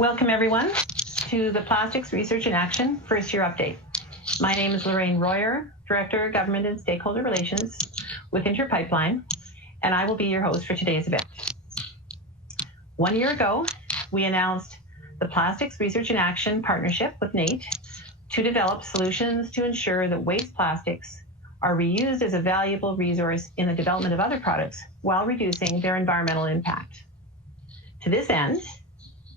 Welcome everyone to the Plastics Research in Action First Year Update. My name is Lorraine Royer, Director of Government and Stakeholder Relations with Interpipeline, and I will be your host for today's event. 1 year ago, we announced the Plastics Research in Action partnership with NAIT to develop solutions to ensure that waste plastics are reused as a valuable resource in the development of other products while reducing their environmental impact. To this end,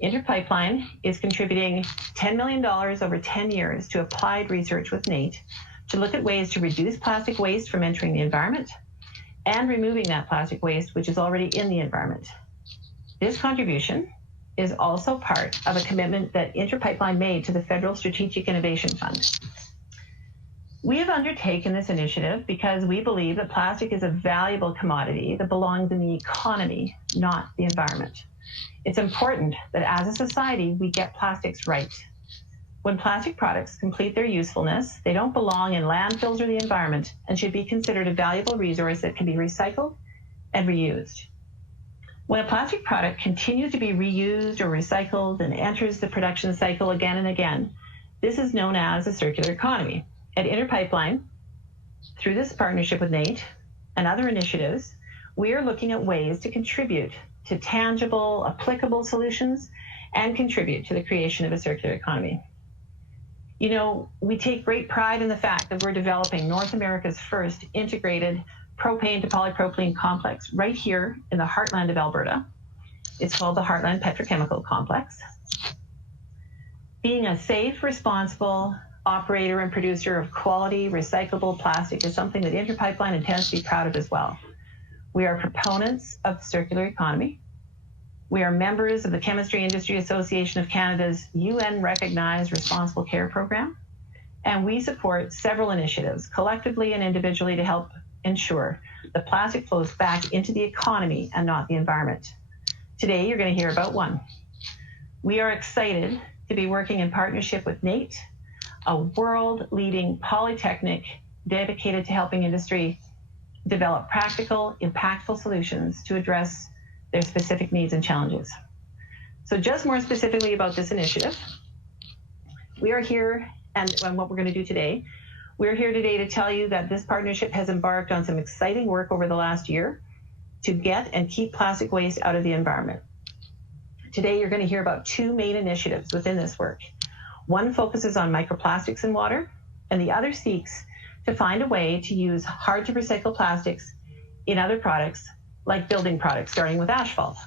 Interpipeline is contributing $10 million over 10 years to applied research with NAIT to look at ways to reduce plastic waste from entering the environment and removing that plastic waste which is already in the environment. This contribution is also part of a commitment that Interpipeline made to the Federal Strategic Innovation Fund. We have undertaken this initiative because we believe that plastic is a valuable commodity that belongs in the economy, not the environment. It's important that as a society, we get plastics right. When plastic products complete their usefulness, they don't belong in landfills or the environment and should be considered a valuable resource that can be recycled and reused. When a plastic product continues to be reused or recycled and enters the production cycle again and again, this is known as a circular economy. At Interpipeline, through this partnership with NAIT and other initiatives, we are looking at ways to contribute to tangible, applicable solutions and contribute to the creation of a circular economy. You know, we take great pride in the fact that we're developing North America's first integrated propane to polypropylene complex right here in the heartland of Alberta. It's called the Heartland Petrochemical Complex. Being a safe, responsible operator and producer of quality, recyclable plastic is something that Interpipeline intends to be proud of as well. We are proponents of the circular economy. We are members of the Chemistry Industry Association of Canada's UN-recognized Responsible Care Program, and we support several initiatives, collectively and individually, to help ensure that plastic flows back into the economy and not the environment. Today, you're going to hear about one. We are excited to be working in partnership with NAIT, a world-leading polytechnic dedicated to helping industry develop practical, impactful solutions to address their specific needs and challenges. So just more specifically about this initiative, we are here, and what we're going to do today, we're here today to tell you that this partnership has embarked on some exciting work over the last year to get and keep plastic waste out of the environment. Today, you're going to hear about two main initiatives within this work. One focuses on microplastics in water, and the other seeks to find a way to use hard-to-recycle plastics in other products, like building products, starting with asphalt.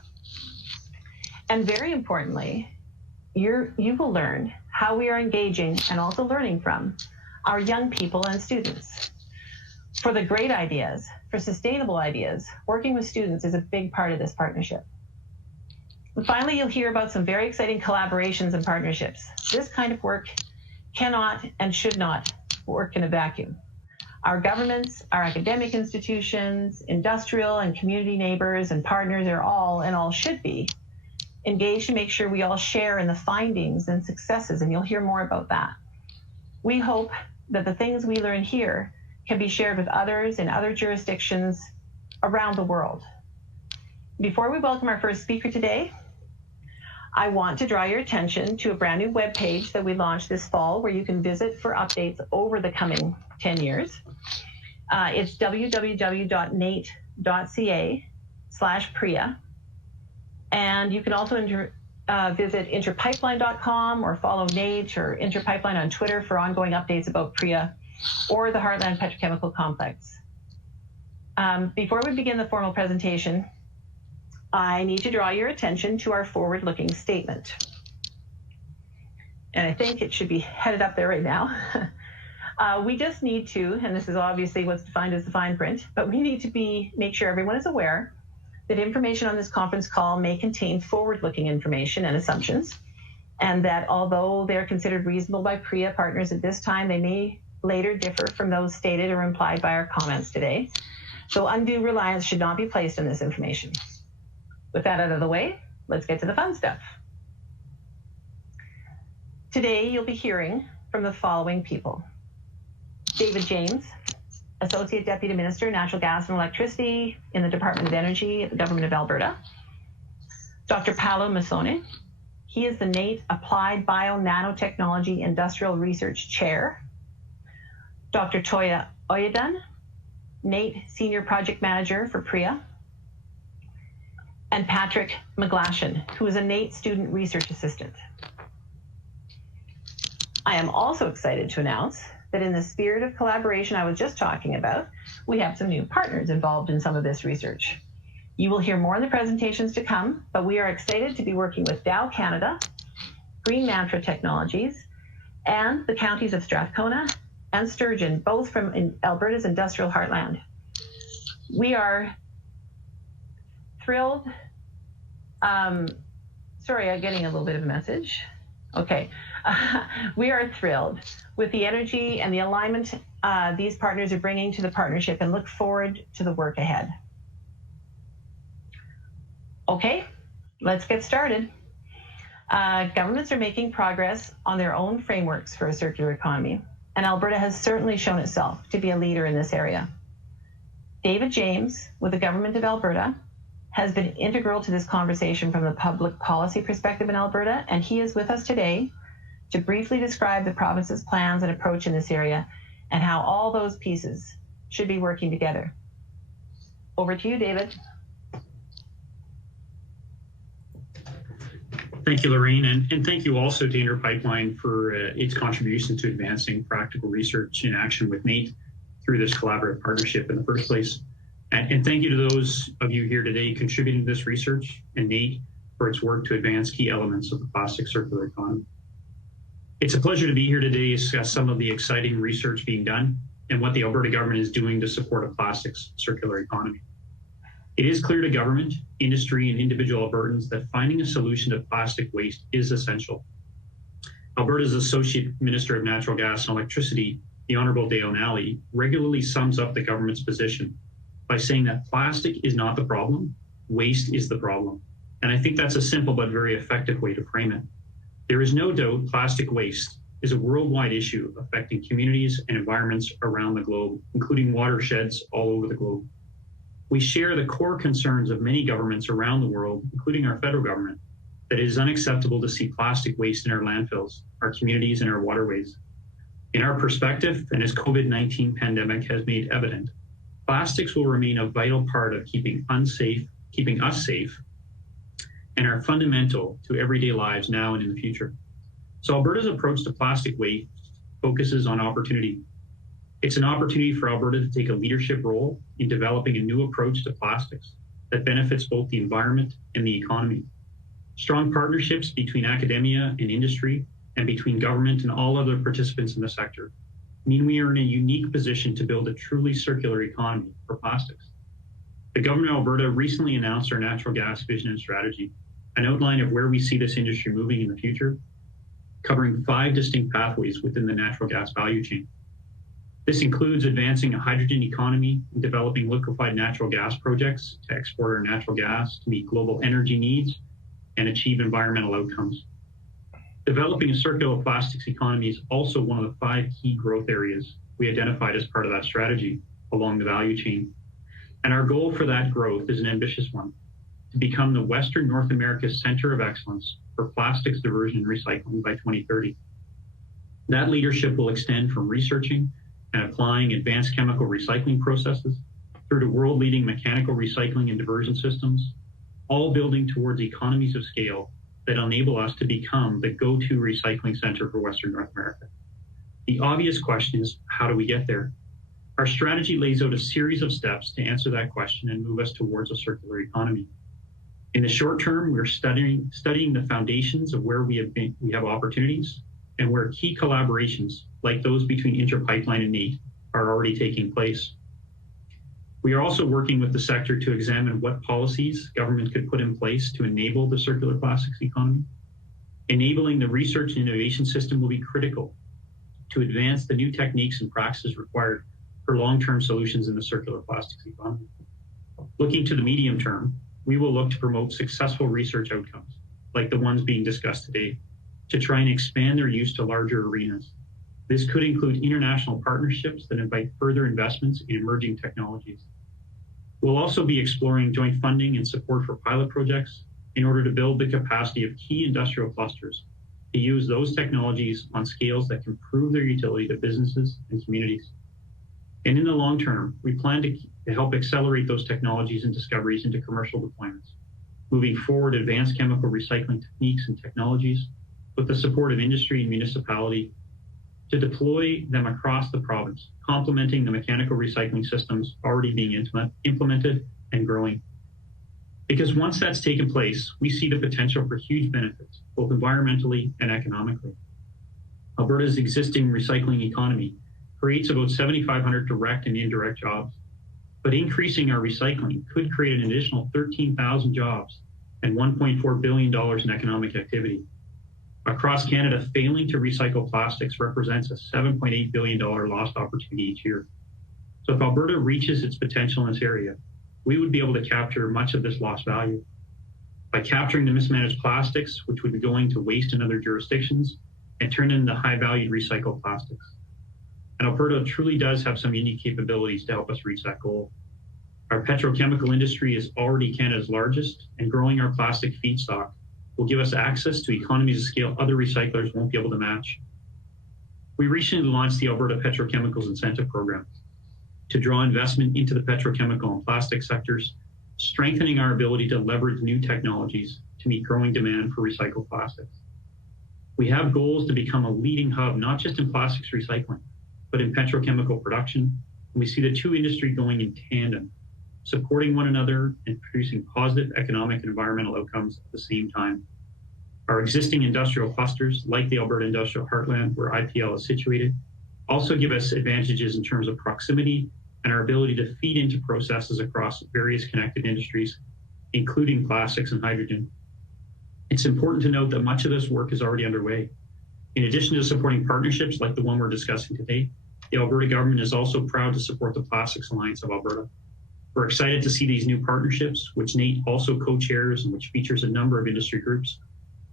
And very importantly, you will learn how we are engaging and also learning from our young people and students. For the great ideas, for sustainable ideas, working with students is a big part of this partnership. And finally, you'll hear about some very exciting collaborations and partnerships. This kind of work cannot and should not work in a vacuum. Our governments, our academic institutions, industrial and community neighbors and partners are all should be engaged to make sure we all share in the findings and successes, and you'll hear more about that. We hope that the things we learn here can be shared with others in other jurisdictions around the world. Before we welcome our first speaker today, I want to draw your attention to a brand new webpage that we launched this fall where you can visit for updates over the coming 10 years. It's www.nait.ca/PRIA. And you can also visit interpipeline.com or follow NAIT or Interpipeline on Twitter for ongoing updates about PRIA or the Heartland Petrochemical Complex. Before we begin the formal presentation, I need to draw your attention to our forward-looking statement. And I think it should be headed up there right now. We just need to, and this is obviously what's defined as the fine print, but we need to make sure everyone is aware that information on this conference call may contain forward-looking information and assumptions, and that although they're considered reasonable by PRIA partners at this time, they may later differ from those stated or implied by our comments today. So undue reliance should not be placed on this information. With that out of the way, let's get to the fun stuff. Today, you'll be hearing from the following people. David James, Associate Deputy Minister, Natural Gas and Electricity in the Department of Energy at the Government of Alberta. Dr. Paolo Massone, He is the NAIT Applied Bio-Nanotechnology Industrial Research Chair. Dr. Toya Oyedan, NAIT Senior Project Manager for PRIA. And Patrick Mcglashan, who is a NAIT Student Research Assistant. I am also excited to announce that in the spirit of collaboration I was just talking about, we have some new partners involved in some of this research. You will hear more in the presentations to come, but we are excited to be working with Dow Canada, Green Mantra Technologies, and the counties of Strathcona and Sturgeon, both from Alberta's industrial heartland. We are thrilled. Sorry, I'm getting a little bit of a message. Okay. We are thrilled with the energy and the alignment these partners are bringing to the partnership and look forward to the work ahead. Okay, let's get started. Governments are making progress on their own frameworks for a circular economy, and Alberta has certainly shown itself to be a leader in this area. David James, with the Government of Alberta, has been integral to this conversation from the public policy perspective in Alberta, and he is with us today to briefly describe the province's plans and approach in this area and how all those pieces should be working together. Over to you, David. Thank you, Lorraine, and thank you also to Interpipeline for its contribution to advancing practical research in action with NAIT through this collaborative partnership in the first place. And thank you to those of you here today contributing to this research and NAIT for its work to advance key elements of the plastic circular economy. It's a pleasure to be here today to discuss some of the exciting research being done and what the Alberta government is doing to support a plastics circular economy. It is clear to government, industry, and individual Albertans that finding a solution to plastic waste is essential. Alberta's Associate Minister of Natural Gas and Electricity, the Honourable Dale Nally, regularly sums up the government's position by saying that plastic is not the problem, waste is the problem. And I think that's a simple but very effective way to frame it. There is no doubt plastic waste is a worldwide issue affecting communities and environments around the globe, including watersheds all over the globe. We share the core concerns of many governments around the world, including our federal government, that it is unacceptable to see plastic waste in our landfills, our communities, and our waterways. In our perspective, and as COVID-19 pandemic has made evident, plastics will remain a vital part of keeping us safe, and are fundamental to everyday lives now and in the future. So Alberta's approach to plastic waste focuses on opportunity. It's an opportunity for Alberta to take a leadership role in developing a new approach to plastics that benefits both the environment and the economy. Strong partnerships between academia and industry and between government and all other participants in the sector mean we are in a unique position to build a truly circular economy for plastics. The Government of Alberta recently announced our natural gas vision and strategy, an outline of where we see this industry moving in the future, covering 5 distinct pathways within the natural gas value chain. This includes advancing a hydrogen economy and developing liquefied natural gas projects to export our natural gas to meet global energy needs and achieve environmental outcomes. Developing a circular plastics economy is also one of the 5 key growth areas we identified as part of that strategy along the value chain. And our goal for that growth is an ambitious one: to become the Western North America's center of excellence for plastics diversion and recycling by 2030. That leadership will extend from researching and applying advanced chemical recycling processes through to world-leading mechanical recycling and diversion systems, all building towards economies of scale that enable us to become the go-to recycling center for Western North America. The obvious question is, how do we get there? Our strategy lays out a series of steps to answer that question and move us towards a circular economy. In the short term, we're studying the foundations of where we have opportunities and where key collaborations, like those between Interpipeline and NAIT, are already taking place. We are also working with the sector to examine what policies government could put in place to enable the circular plastics economy. Enabling the research and innovation system will be critical to advance the new techniques and practices required for long-term solutions in the circular plastics economy. Looking to the medium term, we will look to promote successful research outcomes, like the ones being discussed today, to try and expand their use to larger arenas. This could include international partnerships that invite further investments in emerging technologies. We'll also be exploring joint funding and support for pilot projects in order to build the capacity of key industrial clusters to use those technologies on scales that can prove their utility to businesses and communities. And in the long term, we plan to help accelerate those technologies and discoveries into commercial deployments, moving forward advanced chemical recycling techniques and technologies with the support of industry and municipality to deploy them across the province, complementing the mechanical recycling systems already being implemented and growing. Because once that's taken place, we see the potential for huge benefits, both environmentally and economically. Alberta's existing recycling economy creates about 7,500 direct and indirect jobs, but increasing our recycling could create an additional 13,000 jobs and $1.4 billion in economic activity. Across Canada, failing to recycle plastics represents a $7.8 billion lost opportunity each year. So if Alberta reaches its potential in this area, we would be able to capture much of this lost value. By capturing the mismanaged plastics, which would be going to waste in other jurisdictions, and turn into high-valued recycled plastics. And Alberta truly does have some unique capabilities to help us reach that goal. Our petrochemical industry is already Canada's largest, and growing our plastic feedstock will give us access to economies of scale other recyclers won't be able to match. We recently launched the Alberta Petrochemicals Incentive Program to draw investment into the petrochemical and plastic sectors, strengthening our ability to leverage new technologies to meet growing demand for recycled plastics. We have goals to become a leading hub, not just in plastics recycling, but in petrochemical production. And we see the two industries going in tandem, supporting one another and producing positive economic and environmental outcomes at the same time. Our existing industrial clusters, like the Alberta Industrial Heartland, where IPL is situated, also give us advantages in terms of proximity and our ability to feed into processes across various connected industries, including plastics and hydrogen. It's important to note that much of this work is already underway. In addition to supporting partnerships like the one we're discussing today, the Alberta government is also proud to support the Plastics Alliance of Alberta. We're excited to see these new partnerships, which NAIT also co-chairs and which features a number of industry groups,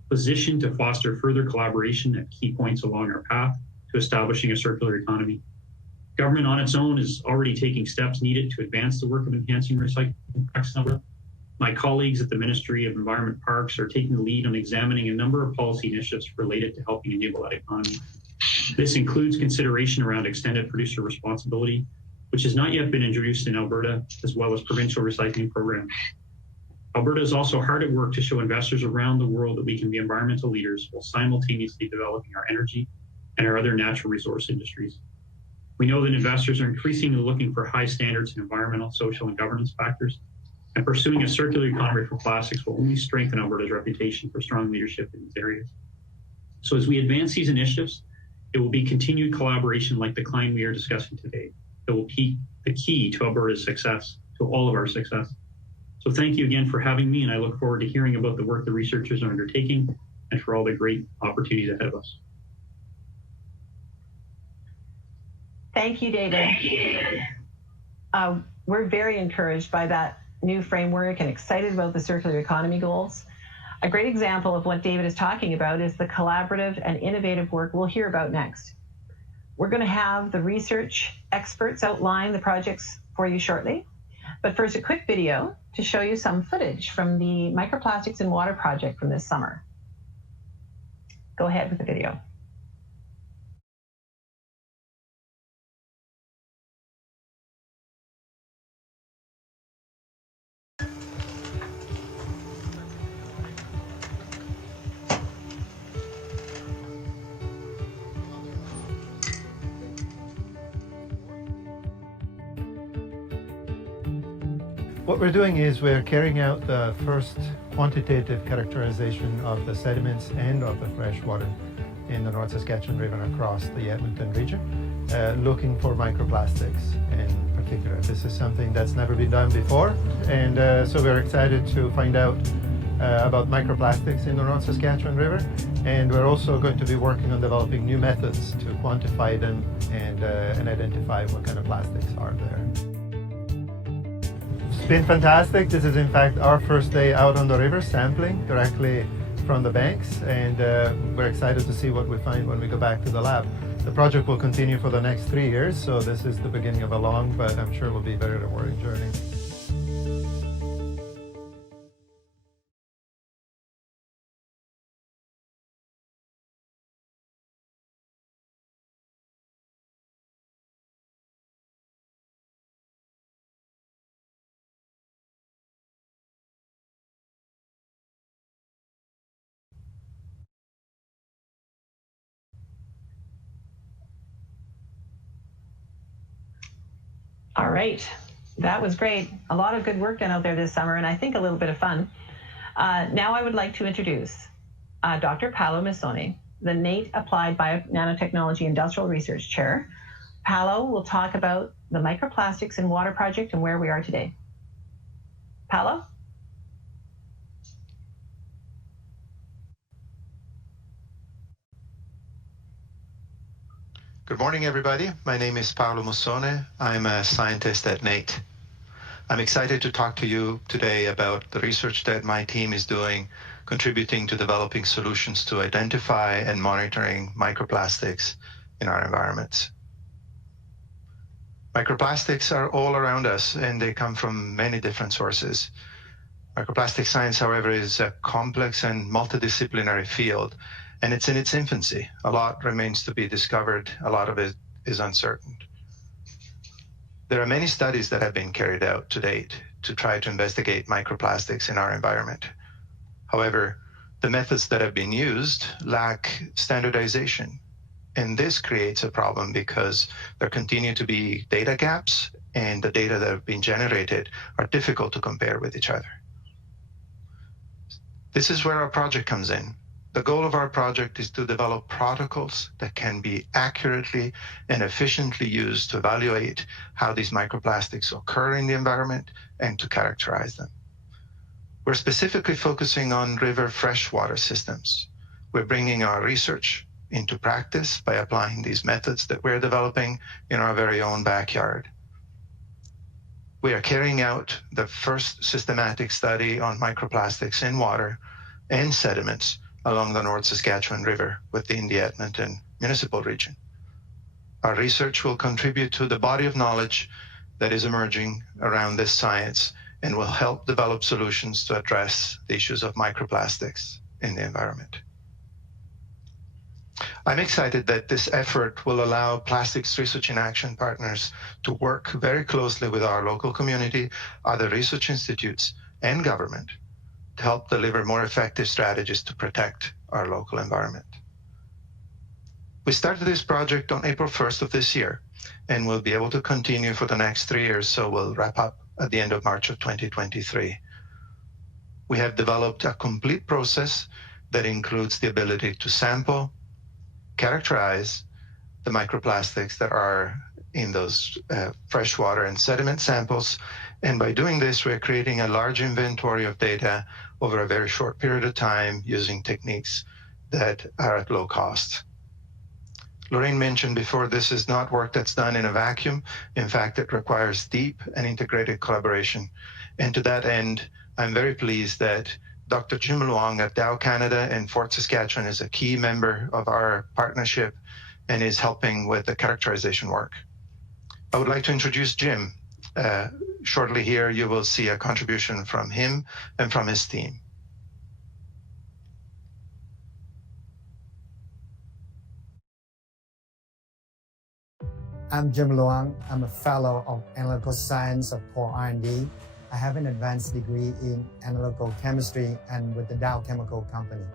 positioned to foster further collaboration at key points along our path to establishing a circular economy. Government on its own is already taking steps needed to advance the work of enhancing recycling practices in Alberta. My colleagues at the Ministry of Environment Parks are taking the lead on examining a number of policy initiatives related to helping enable that economy. This includes consideration around extended producer responsibility, which has not yet been introduced in Alberta, as well as provincial recycling programs. Alberta is also hard at work to show investors around the world that we can be environmental leaders while simultaneously developing our energy and our other natural resource industries. We know that investors are increasingly looking for high standards in environmental, social, and governance factors, and pursuing a circular economy for plastics will only strengthen Alberta's reputation for strong leadership in these areas. So as we advance these initiatives, it will be continued collaboration like the kind we are discussing today that will be the key to Alberta's success, to all of our success. So thank you again for having me, and I look forward to hearing about the work the researchers are undertaking and for all the great opportunities ahead of us. Thank you, David. We're very encouraged by that new framework and excited about the circular economy goals. A great example of what David is talking about is the collaborative and innovative work we'll hear about next. We're going to have the research experts outline the projects for you shortly. But first, a quick video to show you some footage from the Microplastics in Water project from this summer. Go ahead with the video. What we're doing is we're carrying out the first quantitative characterization of the sediments and of the fresh water in the North Saskatchewan River across the Edmonton region, looking for microplastics in particular. This is something that's never been done before, and so we're excited to find out about microplastics in the North Saskatchewan River, and we're also going to be working on developing new methods to quantify them and identify what kind of plastics are there. It's been fantastic. This is in fact our first day out on the river sampling directly from the banks, and we're excited to see what we find when we go back to the lab. The project will continue for the next 3 years, so this is the beginning of a long, but I'm sure will be very rewarding journey. All right. That was great. A lot of good work done out there this summer, and I think a little bit of fun. Now I would like to introduce Dr. Paolo Missone, the NAIT Applied Bio-Nanotechnology Industrial Research Chair. Paolo will talk about the Microplastics in Water project and where we are today. Paolo? Good morning, everybody. My name is Paolo Mussone. I'm a scientist at NAIT. I'm excited to talk to you today about the research that my team is doing, contributing to developing solutions to identify and monitoring microplastics in our environments. Microplastics are all around us, and they come from many different sources. Microplastic science, however, is a complex and multidisciplinary field, and it's in its infancy. A lot remains to be discovered. A lot of it is uncertain. There are many studies that have been carried out to date to try to investigate microplastics in our environment. However, the methods that have been used lack standardization. And this creates a problem because there continue to be data gaps, and the data that have been generated are difficult to compare with each other. This is where our project comes in. The goal of our project is to develop protocols that can be accurately and efficiently used to evaluate how these microplastics occur in the environment and to characterize them. We're specifically focusing on river freshwater systems. We're bringing our research into practice by applying these methods that we're developing in our very own backyard. We are carrying out the first systematic study on microplastics in water and sediments along the North Saskatchewan River within the Edmonton municipal region. Our research will contribute to the body of knowledge that is emerging around this science and will help develop solutions to address the issues of microplastics in the environment. I'm excited that this effort will allow Plastics Research in Action partners to work very closely with our local community, other research institutes, and government to help deliver more effective strategies to protect our local environment. We started this project on April 1st of this year, and we'll be able to continue for the next 3 years, so we'll wrap up at the end of March of 2023. We have developed a complete process that includes the ability to sample, characterize the microplastics that are in those freshwater and sediment samples. And by doing this, we're creating a large inventory of data over a very short period of time using techniques that are at low cost. Lorraine mentioned before, this is not work that's done in a vacuum. In fact, it requires deep and integrated collaboration. And to that end, I'm very pleased that Dr. Jim Lewang at Dow Canada and Fort Saskatchewan is a key member of our partnership and is helping with the characterization work. I would like to introduce Jim. Shortly here, you will see a contribution from him and from his team. I'm Jim Lewang. I'm a fellow of Analytical Science of Core R&D. I have an advanced degree in analytical chemistry and with the Dow Chemical Company.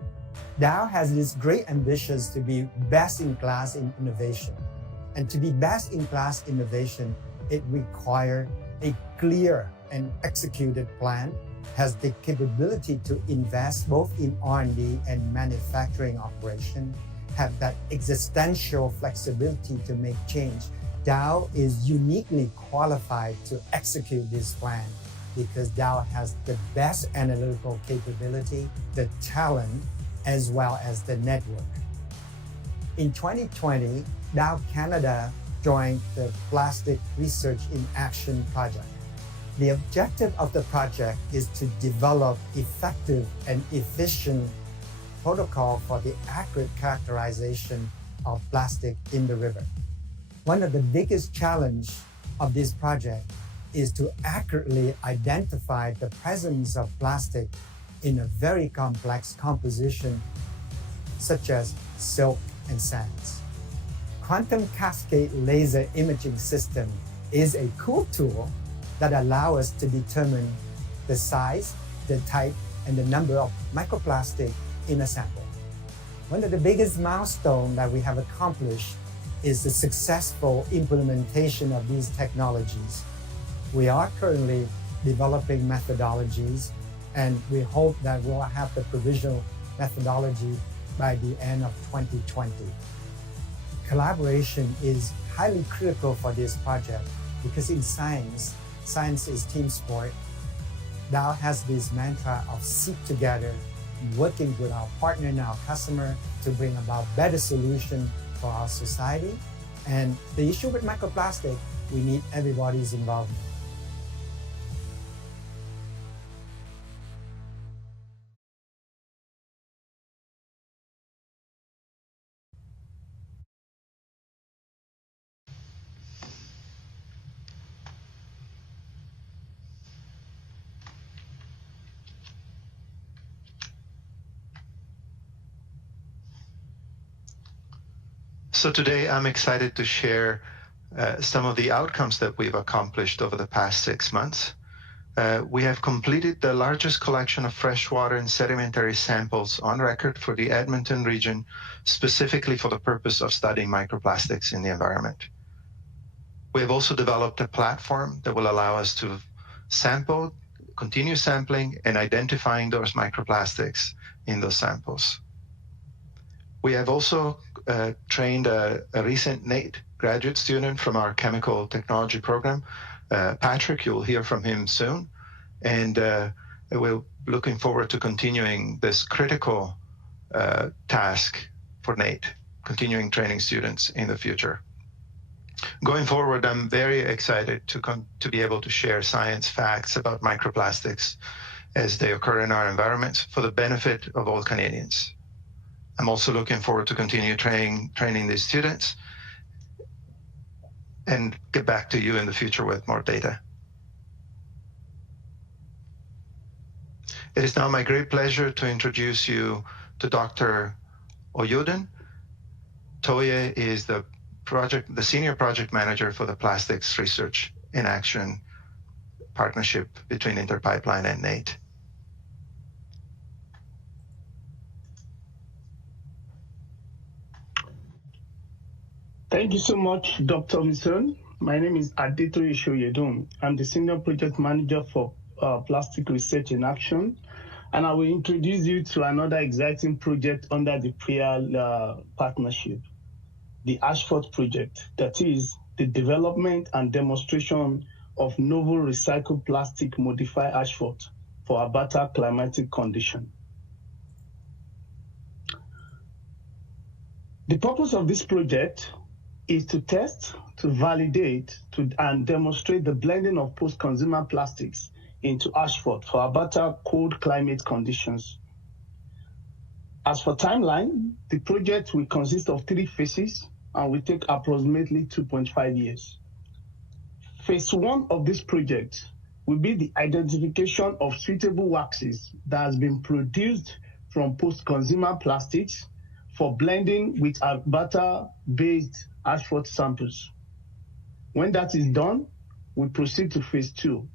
Dow has this great ambitions to be best in class in innovation. And to be best in class innovation, it requires a clear and executed plan, has the capability to invest both in R&D and manufacturing operation, have that existential flexibility to make change. Dow is uniquely qualified to execute this plan because Dow has the best analytical capability, the talent, as well as the network. In 2020, Dow Canada joined the Plastic Research in Action project. The objective of the project is to develop effective and efficient protocol for the accurate characterization of plastic in the river. One of the biggest challenges of this project is to accurately identify the presence of plastic in a very complex composition, such as silt and sands. Quantum cascade laser imaging system is a cool tool that allows us to determine the size, the type, and the number of microplastic in a sample. One of the biggest milestones that we have accomplished is the successful implementation of these technologies We are currently developing methodologies, and we hope that we'll have the provisional methodology by the end of 2020. Collaboration is highly critical for this project because in science is team sport. Dow has this mantra of seek together, working with our partner and our customer to bring about better solution for our society. And the issue with microplastic, we need everybody's involvement. So today I'm excited to share some of the outcomes that we've accomplished over the past 6 months. We have completed the largest collection of freshwater and sedimentary samples on record for the Edmonton region, specifically for the purpose of studying microplastics in the environment. We have also developed a platform that will allow us to sample, continue sampling, and identifying those microplastics in those samples. We have also trained a recent NAIT graduate student from our chemical technology program, Patrick. You'll hear from him soon. And we're looking forward to continuing this critical task for NAIT, continuing training students in the future. Going forward, I'm very excited to be able to share science facts about microplastics as they occur in our environment for the benefit of all Canadians. I'm also looking forward to continue training these students and get back to you in the future with more data. It is now my great pleasure to introduce you to Dr. Oyuden. Toye is the senior project manager for the Plastics Research in Action partnership between Interpipeline and NAIT. Thank you so much, Dr. Mison. My name is Adetoye Shoyedun. I'm the Senior Project Manager for Plastic Research in Action, and I will introduce you to another exciting project under the PRIA partnership, the Ashford Project, that is the development and demonstration of novel recycled plastic modified asphalt for Alberta climatic condition. The purpose of this project is to test, to validate, and demonstrate the blending of post-consumer plastics into asphalt for Alberta cold climate conditions. As for timeline, the project will consist of 3 phases and will take approximately 2.5 years. Phase 1 of this project will be the identification of suitable waxes that has been produced from post-consumer plastics for blending with Alberta-based asphalt samples. When that is done, we proceed to phase 2,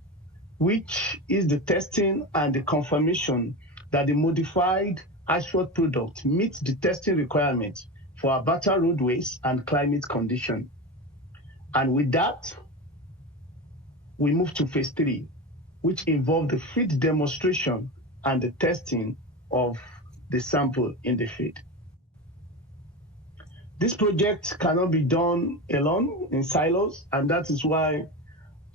which is the testing and the confirmation that the modified asphalt product meets the testing requirements for Alberta roadways and climate condition. And with that, we move to phase 3, which involves the feed demonstration and the testing of the sample in the feed. This project cannot be done alone in silos, and that is why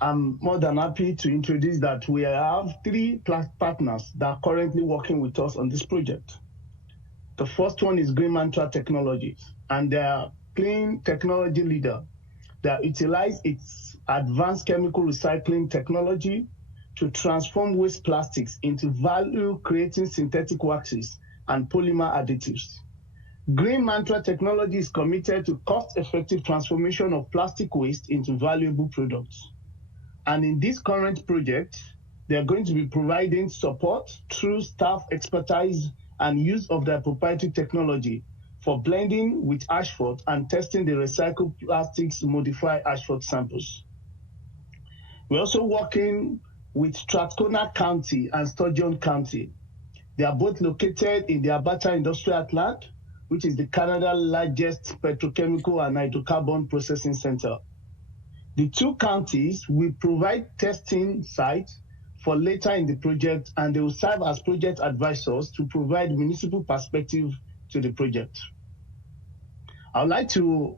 I'm more than happy to introduce that we have 3 partners that are currently working with us on this project. The first one is Green Mantra Technologies, and they are clean technology leader that utilize its advanced chemical recycling technology to transform waste plastics into value-creating synthetic waxes and polymer additives. Green Mantra Technology is committed to cost-effective transformation of plastic waste into valuable products. And in this current project, they are going to be providing support through staff expertise and use of their proprietary technology for blending with asphalt and testing the recycled plastics modified asphalt samples. We're also working with Strathcona County and Sturgeon County. They are both located in the Alberta Industrial Heartland, which is the Canada's largest petrochemical and hydrocarbon processing center. The two counties will provide testing sites for later in the project, and they will serve as project advisors to provide municipal perspective to the project. I would like to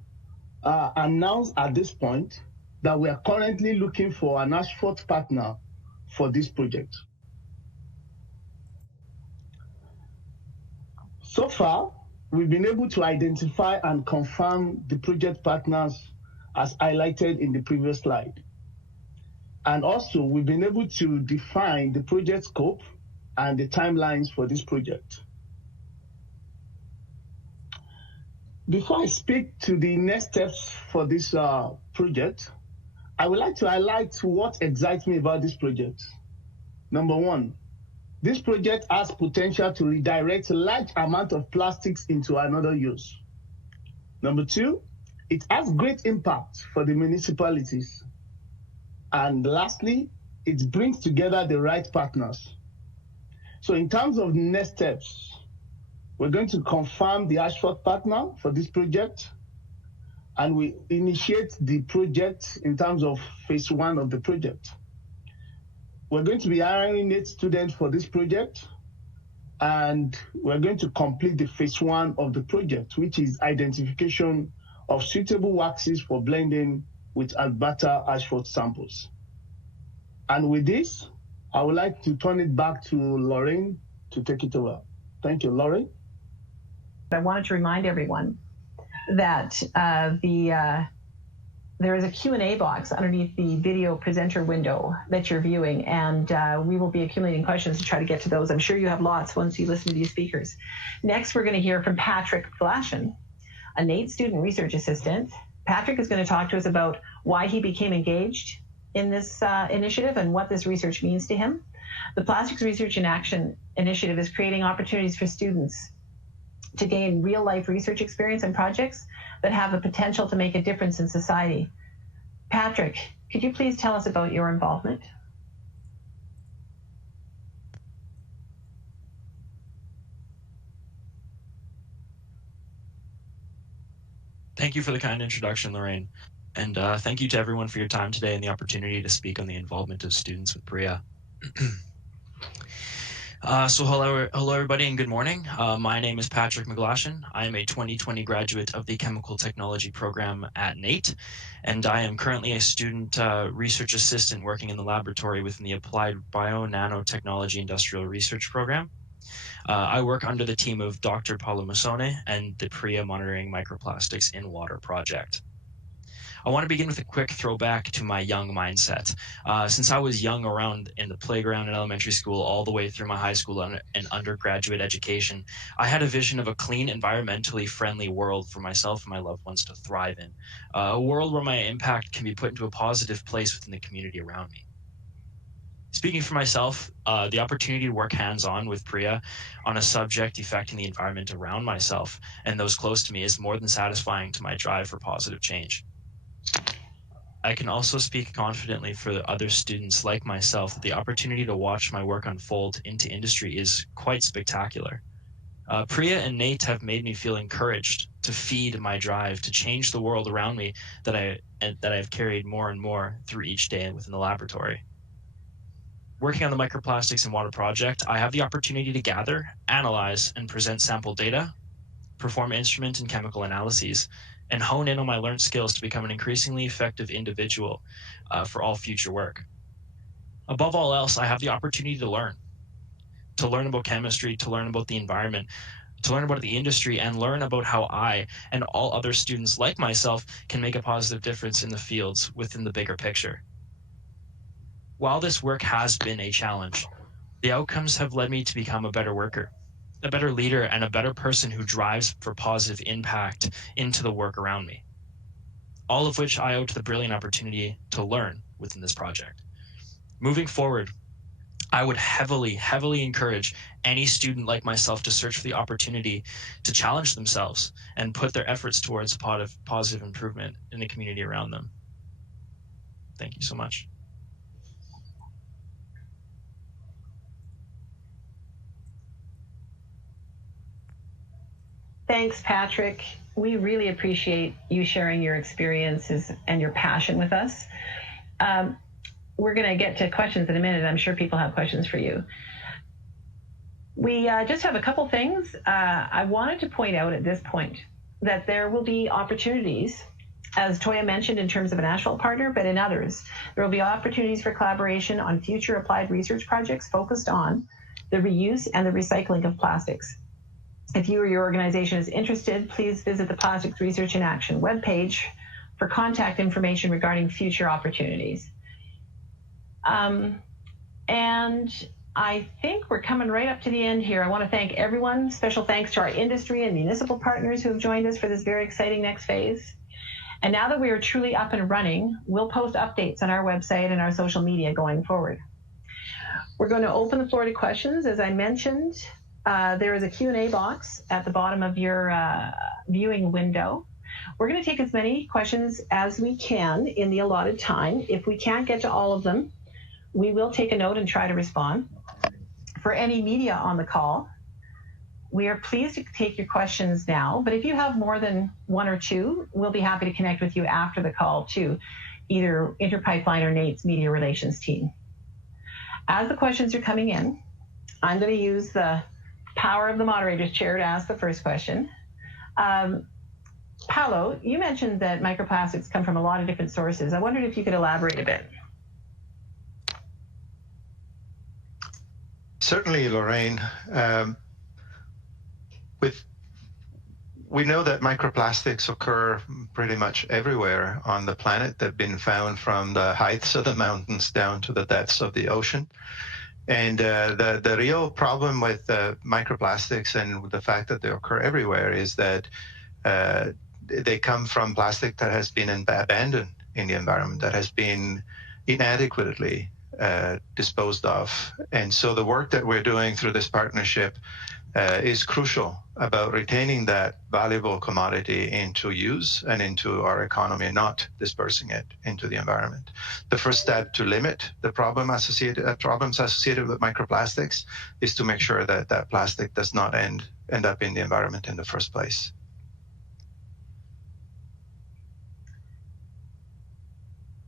announce at this point that we are currently looking for an Ashford partner for this project. So far, we've been able to identify and confirm the project partners as highlighted in the previous slide. And also, we've been able to define the project scope and the timelines for this project. Before I speak to the next steps for this project, I would like to highlight what excites me about this project. Number one, this project has potential to redirect a large amount of plastics into another use. Number two, it has great impact for the municipalities. And lastly, it brings together the right partners. So in terms of next steps, we're going to confirm the Ashford partner for this project, and we initiate the project in terms of phase one of the project. We're going to be hiring NAIT students for this project, and we're going to complete the phase one of the project, which is identification of suitable waxes for blending with Alberta Ashford samples. And with this, I would like to turn it back to Lorraine to take it over. Thank you, Lorraine. I wanted to remind everyone that there is a Q&A box underneath the video presenter window that you're viewing, and we will be accumulating questions to try to get to those. I'm sure you have lots once you listen to these speakers. Next, we're going to hear from Patrick Mcglashan, a NAIT student research assistant. Patrick is going to talk to us about why he became engaged in this initiative and what this research means to him. The Plastics Research in Action initiative is creating opportunities for students to gain real-life research experience and projects that have the potential to make a difference in society. Patrick, could you please tell us about your involvement? Thank you for the kind introduction, Lorraine. And thank you to everyone for your time today and the opportunity to speak on the involvement of students with PRIA. So hello everybody and good morning. My name is Patrick Mcglashan. I am a 2020 graduate of the Chemical Technology program at NAIT, and I am currently a student research assistant working in the laboratory within the Applied Bio-Nanotechnology Industrial Research Program. I work under the team of Dr. Paulo Musone and the PRIA Monitoring Microplastics in Water project. I want to begin with a quick throwback to my young mindset. Since I was young around in the playground in elementary school all the way through my high school and undergraduate education, I had a vision of a clean, environmentally friendly world for myself and my loved ones to thrive in. A world where my impact can be put into a positive place within the community around me. Speaking for myself, the opportunity to work hands-on with PRIA on a subject affecting the environment around myself and those close to me is more than satisfying to my drive for positive change. I can also speak confidently for other students like myself that the opportunity to watch my work unfold into industry is quite spectacular. PRIA and NAIT have made me feel encouraged to feed my drive to change the world around me that I've carried more and more through each day within the laboratory. Working on the Microplastics in Water project, I have the opportunity to gather, analyze, and present sample data, perform instrument and chemical analyses, and hone in on my learned skills to become an increasingly effective individual for all future work. Above all else, I have the opportunity to learn about chemistry, to learn about the environment, to learn about the industry, and learn about how I and all other students like myself can make a positive difference in the fields within the bigger picture. While this work has been a challenge, the outcomes have led me to become a better worker, a better leader, and a better person who drives for positive impact into the work around me. All of which I owe to the brilliant opportunity to learn within this project. Moving forward, I would heavily encourage any student like myself to search for the opportunity to challenge themselves and put their efforts towards positive improvement in the community around them. Thank you so much. Thanks, Patrick. We really appreciate you sharing your experiences and your passion with us. We're going to get to questions in a minute. I'm sure people have questions for you. We just have a couple things. I wanted to point out at this point that there will be opportunities, as Toya mentioned, in terms of an Asphalt partner, but in others. There will be opportunities for collaboration on future applied research projects focused on the reuse and the recycling of plastics. If you or your organization is interested, please visit the Plastics Research in Action webpage for contact information regarding future opportunities. And I think we're coming right up to the end here. I want to thank everyone. Special thanks to our industry and municipal partners who have joined us for this very exciting next phase. And now that we are truly up and running, we'll post updates on our website and our social media going forward. We're going to open the floor to questions. As I mentioned, there is a Q&A box at the bottom of your viewing window. We're going to take as many questions as we can in the allotted time. If we can't get to all of them, we will take a note and try to respond. For any media on the call, we are pleased to take your questions now, but if you have more than one or two, we'll be happy to connect with you after the call to either Interpipeline or NAIT's media relations team. As the questions are coming in, I'm going to use the power of the moderator's chair to ask the first question. Paolo, you mentioned that microplastics come from a lot of different sources. I wondered if you could elaborate a bit. Certainly, Lorraine. We know that microplastics occur pretty much everywhere on the planet. They've been found from the heights of the mountains down to the depths of the ocean. And the real problem with microplastics and the fact that they occur everywhere is that they come from plastic that has been abandoned in the environment, that has been inadequately disposed of. And so the work that we're doing through this partnership is crucial about retaining that valuable commodity into use and into our economy, not dispersing it into the environment. The first step to limit the problems associated with microplastics is to make sure that that plastic does not end up in the environment in the first place.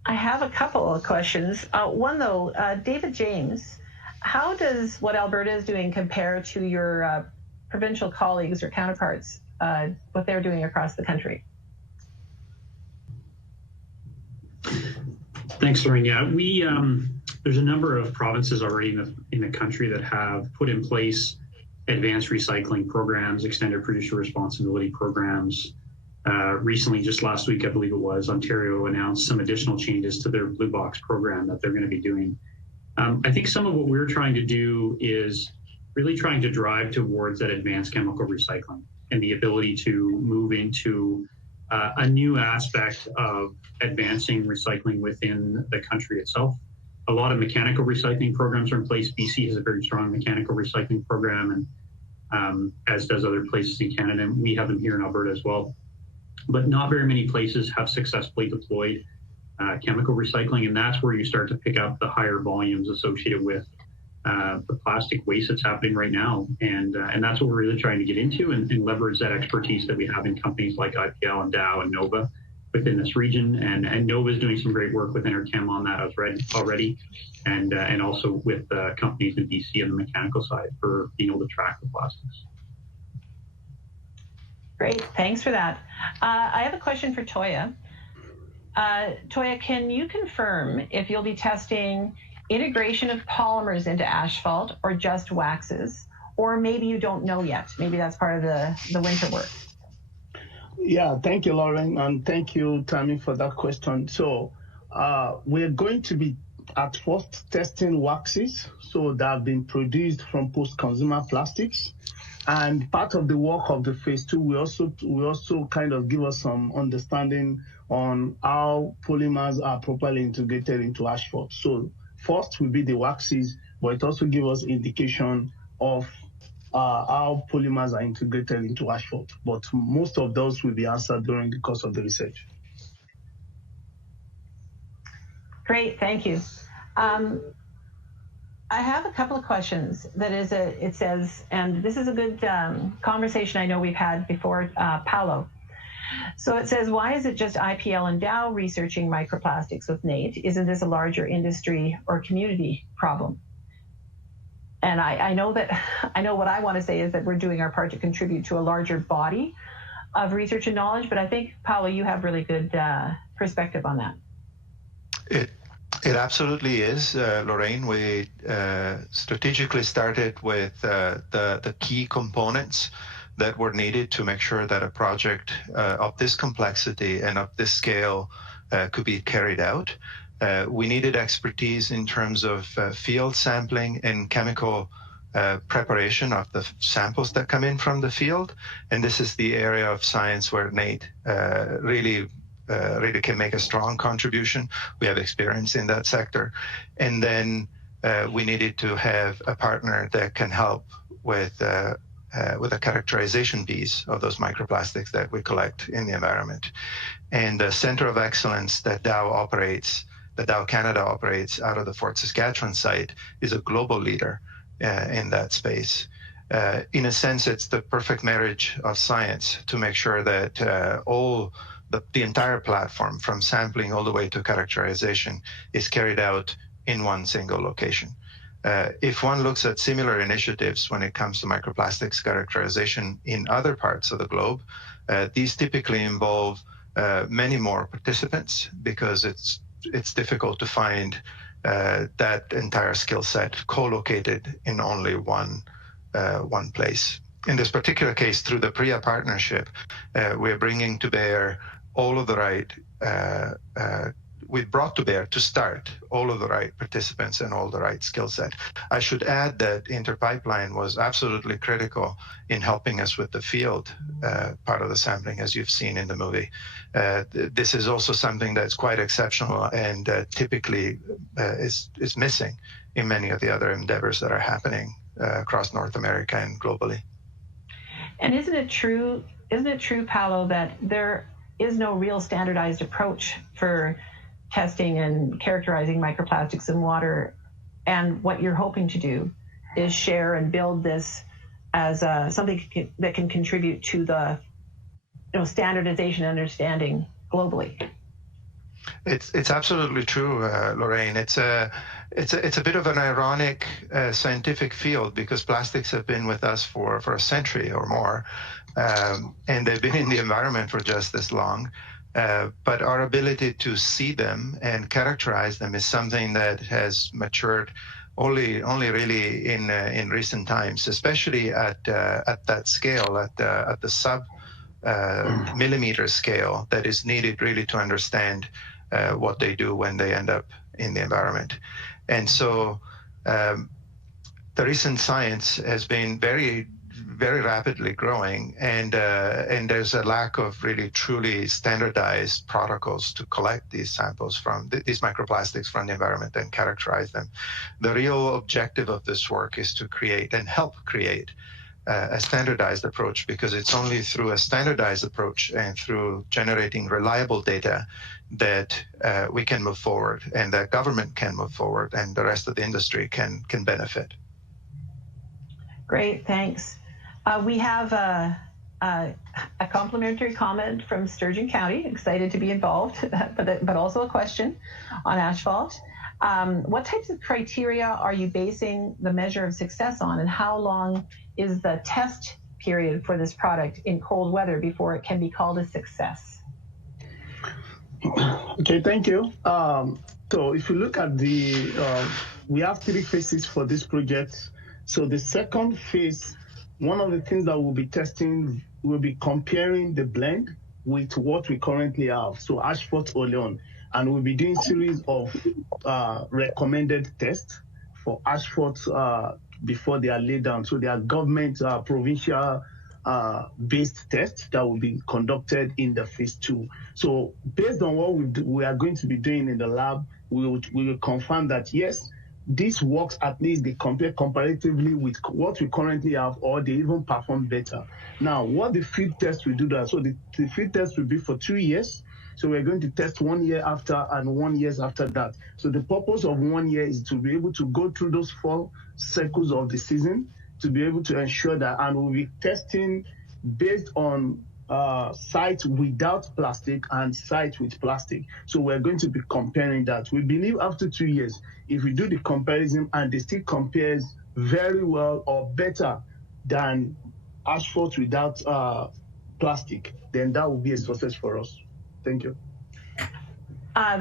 I have a couple of questions. One though, David James, how does what Alberta is doing compare to your provincial colleagues or counterparts, what they're doing across the country? Thanks, Lorraine. Yeah, there's a number of provinces already in the country that have put in place advanced recycling programs, extended producer responsibility programs. Recently, just last week, I believe it was, Ontario announced some additional changes to their Blue Box program that they're going to be doing. I think some of what we're trying to do is really trying to drive towards that advanced chemical recycling and the ability to move into a new aspect of advancing recycling within the country itself. A lot of mechanical recycling programs are in place. BC has a very strong mechanical recycling program, and as does other places in Canada, and we have them here in Alberta as well. But not very many places have successfully deployed chemical recycling, and that's where you start to pick up the higher volumes associated with the plastic waste that's happening right now. And that's what we're really trying to get into and leverage that expertise that we have in companies like IPL and Dow and Nova within this region. And Nova is doing some great work with Interchem on that already, and also with companies in BC on the mechanical side for being able to track the plastics. Great, thanks for that. I have a question for Toya. Toya, can you confirm if you'll be testing integration of polymers into asphalt or just waxes? Or maybe you don't know yet. Maybe that's part of the winter work. Yeah, thank you, Lauren, and thank you, Tammy, for that question. So we're going to be at first testing waxes, so that have been produced from post-consumer plastics. And part of the work of the phase 2 will also kind of give us some understanding on how polymers are properly integrated into asphalt. So first will be the waxes, but it also gives us indication of how polymers are integrated into asphalt. But most of those will be answered during the course of the research. Great, thank you. I have a couple of questions. It says, and this is a good conversation I know we've had before, Paolo. So it says, why is it just IPL and Dow researching microplastics with NAIT? Isn't this a larger industry or community problem? And I know what I want to say is that we're doing our part to contribute to a larger body of research and knowledge, but I think, Paolo, you have really good perspective on that. It absolutely is, Lorraine. We strategically started with the key components that were needed to make sure that a project of this complexity and of this scale could be carried out. We needed expertise in terms of field sampling and chemical preparation of the samples that come in from the field. And this is the area of science where NAIT really can make a strong contribution. We have experience in that sector. And then we needed to have a partner that can help with a characterization piece of those microplastics that we collect in the environment. And the Center of Excellence that Dow Canada operates out of the Fort Saskatchewan site is a global leader in that space. In a sense, it's the perfect marriage of science to make sure that the entire platform, from sampling all the way to characterization, is carried out in one single location. If one looks at similar initiatives when it comes to microplastics characterization in other parts of the globe, these typically involve many more participants because it's difficult to find that entire skill set co-located in only one place. In this particular case, through the PRIA partnership, we're bringing to bear all of the right, we brought to bear to start all of the right participants and all the right skill set. I should add that Interpipeline was absolutely critical in helping us with the field part of the sampling, as you've seen in the movie. This is also something that's quite exceptional and typically is missing in many of the other endeavors that are happening across North America and globally. And isn't it true, Paolo, that there is no real standardized approach for testing and characterizing microplastics in water, and what you're hoping to do is share and build this as something that can contribute to the standardization and understanding globally? It's absolutely true, Lorraine. It's a bit of an ironic scientific field because plastics have been with us for a century or more, and they've been in the environment for just as long. But our ability to see them and characterize them is something that has matured only really in recent times, especially at that scale, at the sub millimeter scale that is needed really to understand what they do when they end up in the environment. And so the recent science has been very rapidly growing, and there's a lack of really truly standardized protocols to collect these samples from these microplastics from the environment and characterize them. The real objective of this work is to create and help create a standardized approach, because it's only through a standardized approach and through generating reliable data that we can move forward, and that government can move forward, and the rest of the industry can benefit. Great, thanks. We have a complimentary comment from Sturgeon County, excited to be involved, but also a question on Asphalt. What types of criteria are you basing the measure of success on, and how long is the test period for this product in cold weather before it can be called a success? Okay, thank you. So if you look at we have 3 phases for this project. So the second phase, one of the things that we'll be testing, we'll be comparing the blend with what we currently have, so Ashford Oleon, and we'll be doing series of recommended tests for Ashford before they are laid down. So they are government, provincial based tests that will be conducted in the phase 2. So based on what we are going to be doing in the lab, we will confirm that yes, this works, at least they compare comparatively with what we currently have, or they even perform better. Now, what the field test will do that, so the field test will be for 2 years, So we're going to test 1 year after and 1 year after that. So the purpose of 1 year is to be able to go through those 4 cycles of the season to be able to ensure that, and we'll be testing based on sites without plastic and sites with plastic. So we're going to be comparing that. We believe after 2 years, if we do the comparison and it still compares very well or better than asphalt without plastic, then that will be a success for us. Thank you.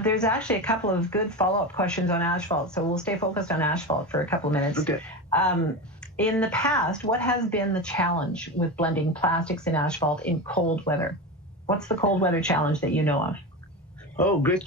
There's actually a couple of good follow-up questions on asphalt, so we'll stay focused on asphalt for a couple of minutes. Okay. In the past, what has been the challenge with blending plastics and asphalt in cold weather? What's the cold weather challenge that you know of? Oh, great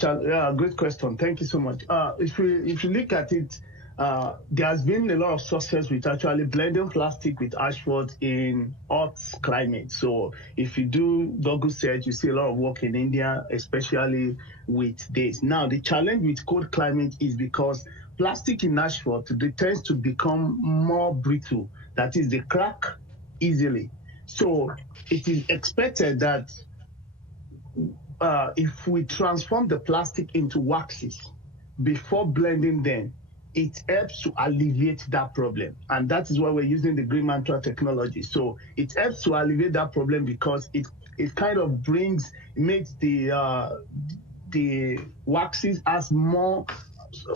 question. Thank you so much. If you look at it, there has been a lot of success with actually blending plastic with asphalt in hot climate. So if you do Google search, you see a lot of work in India, especially with this. Now, the challenge with cold climate is because plastic in asphalt tends to become more brittle. That is, they crack easily. So it is expected that if we transform the plastic into waxes before blending them, it helps to alleviate that problem. And that is why we're using the Green Mantra technology. So it helps to alleviate that problem because it kind of makes the waxes as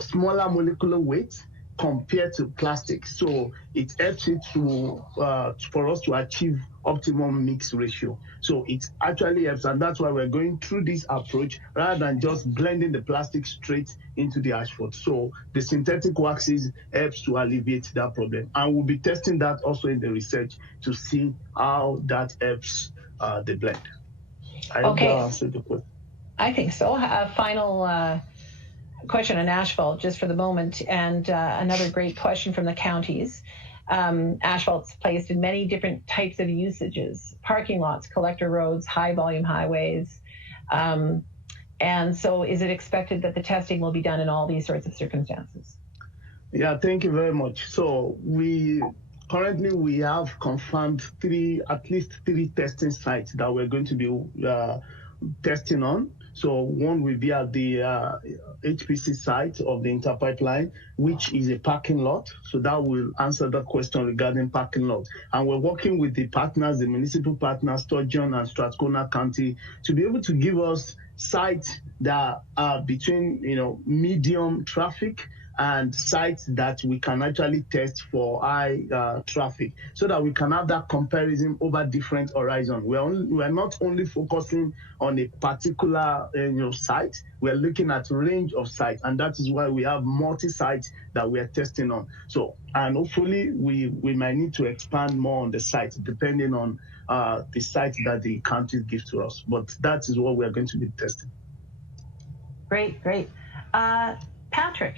smaller molecular weight compared to plastic. So it helps it for us to achieve optimum mix ratio. So it actually helps, and that's why we're going through this approach rather than just blending the plastic straight into the asphalt. So the synthetic waxes helps to alleviate that problem. And we'll be testing that also in the research to see how that helps the blend. I hope that answered the question. I think so. A final question on asphalt just for the moment, and another great question from the counties. Asphalt's placed in many different types of usages: parking lots, collector roads, high volume highways. And so is it expected that the testing will be done in all these sorts of circumstances? Yeah, thank you very much. So currently we have confirmed at least three testing sites that we're going to be testing on. So one will be at the HPC site of the Interpipeline, which is a parking lot. So that will answer the question regarding parking lot. And we're working with the partners, the municipal partners, Sturgeon and Strathcona County, to be able to give us sites that are between medium traffic and sites that we can actually test for high traffic, so that we can have that comparison over different horizons. We're not only focusing on a particular site, we're looking at a range of sites, and that is why we have multi-sites that we are testing on. So, and hopefully we might need to expand more on the sites depending on the sites that the counties give to us. But that is what we're going to be testing. Great. Patrick,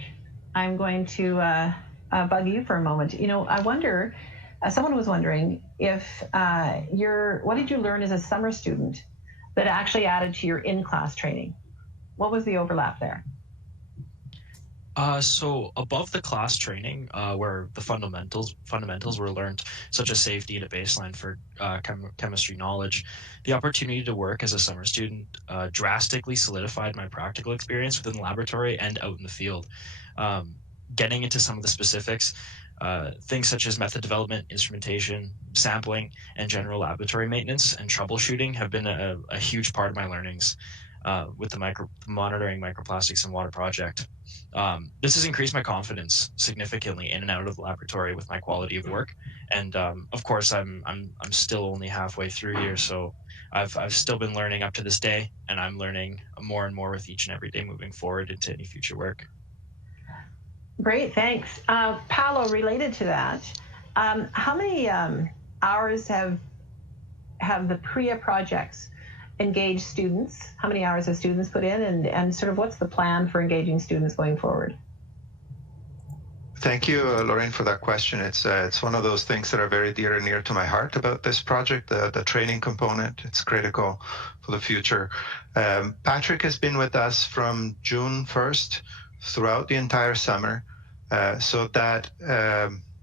I'm going to bug you for a moment. I wonder, someone was wondering if what did you learn as a summer student that actually added to your in-class training? What was the overlap there? So above the class training, where the fundamentals were learned, such as safety and a baseline for chemistry knowledge, the opportunity to work as a summer student drastically solidified my practical experience within the laboratory and out in the field. Getting into some of the specifics, things such as method development, instrumentation, sampling, and general laboratory maintenance and troubleshooting have been a huge part of my learnings with the monitoring microplastics and water project. This has increased my confidence significantly in and out of the laboratory with my quality of work. And of course, I'm still only halfway through here, so I've still been learning up to this day, and I'm learning more and more with each and every day moving forward into any future work. Great, thanks. Paolo, related to that, how many hours have the PRIA projects engaged students? How many hours have students put in, and sort of what's the plan for engaging students going forward? Thank you, Lorraine, for that question. It's one of those things that are very dear and near to my heart about this project, the training component. It's critical for the future. Patrick has been with us from June 1st throughout the entire summer, so that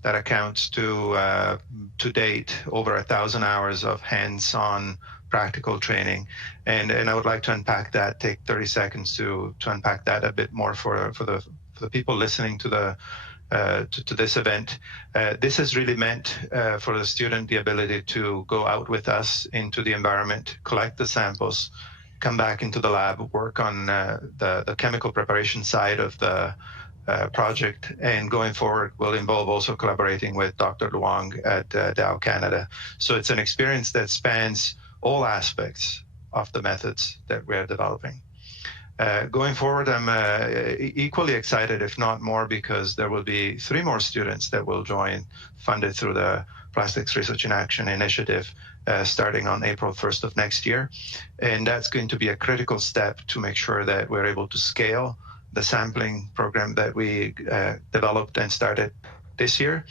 accounts to date over 1,000 hours of hands-on practical training. And I would like to unpack that, take 30 seconds to unpack that a bit more for the people listening to this event. This has really meant for the student the ability to go out with us into the environment, collect the samples, come back into the lab, work on the chemical preparation side of the project, and going forward will involve also collaborating with Dr. Lewang at Dow Canada. So it's an experience that spans all aspects of the methods that we're developing. Going forward, I'm equally excited, if not more, because there will be 3 more students that will join, funded through the Plastics Research in Action initiative, starting on April 1st of next year. And that's going to be a critical step to make sure that we're able to scale the sampling program that we developed and started this year,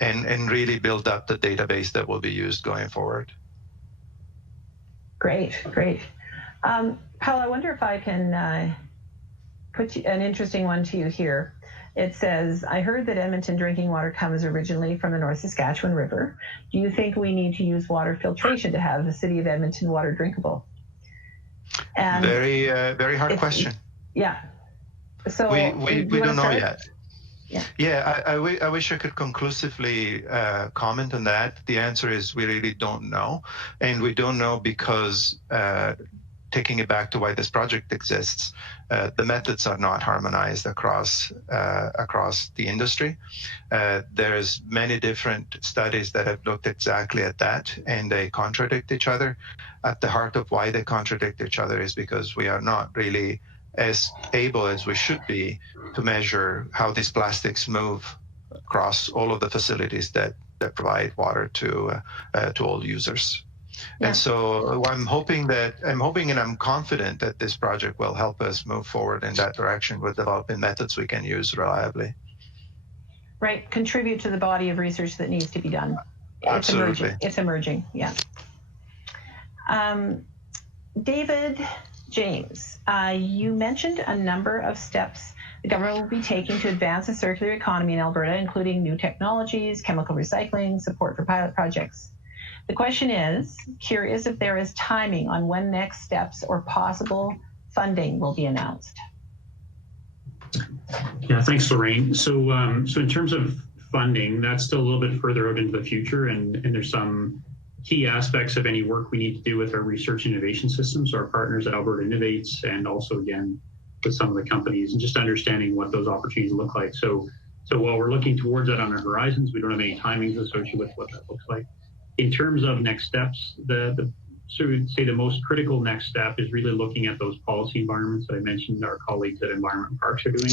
and really build up the database that will be used going forward. Great, great. Paul, I wonder if I can put an interesting one to you here. It says, I heard that Edmonton drinking water comes originally from the North Saskatchewan River. Do you think we need to use water filtration to have the city of Edmonton water drinkable? And very hard question. Yeah. So we don't know yet. Yeah, I wish I could conclusively comment on that. The answer is we really don't know. And we don't know because, taking it back to why this project exists, the methods are not harmonized across the industry. There's many different studies that have looked exactly at that, and they contradict each other. At the heart of why they contradict each other is because we are not really as able as we should be to measure how these plastics move across all of the facilities that provide water to all users. Yeah. And so I'm hoping and I'm confident that this project will help us move forward in that direction with developing methods we can use reliably. Right, contribute to the body of research that needs to be done. Absolutely. It's emerging, yeah. David James, you mentioned a number of steps the government will be taking to advance the circular economy in Alberta, including new technologies, chemical recycling, support for pilot projects. The question is, curious if there is timing on when next steps or possible funding will be announced. Yeah, thanks, Lorraine. So in terms of funding, that's still a little bit further out into the future, and there's some key aspects of any work we need to do with our research innovation systems, our partners at Alberta Innovates, and also again with some of the companies, and just understanding what those opportunities look like. So while we're looking towards that on our horizons, we don't have any timings associated with what that looks like. In terms of next steps, so we'd say the most critical next step is really looking at those policy environments that I mentioned our colleagues at Environment and Parks are doing.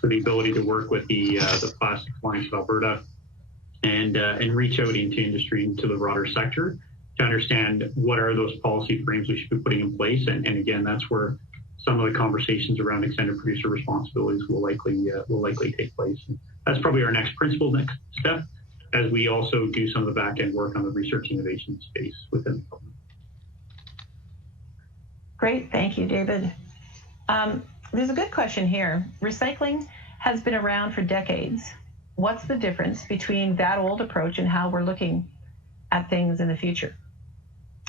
So the ability to work with the Plastics Alliance of Alberta and reach out into industry, into the broader sector to understand what are those policy frames we should be putting in place. And again, that's where some of the conversations around extended producer responsibilities will likely take place. And that's probably our next step, as we also do some of the back end work on the research innovation space within the government. Great, thank you, David. There's a good question here. Recycling has been around for decades. What's the difference between that old approach and how we're looking at things in the future?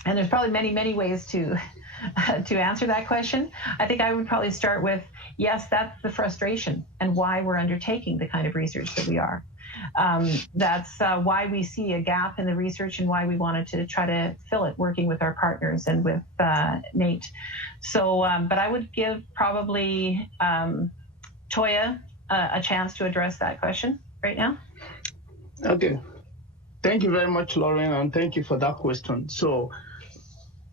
And there's probably many, many ways to answer that question. I think I would probably start with, yes, that's the frustration and why we're undertaking the kind of research that we are. That's why we see a gap in the research and why we wanted to try to fill it, working with our partners and with NAIT. So, but I would give probably Toya a chance to address that question right now. Okay. Thank you very much, Lauren, and thank you for that question. So,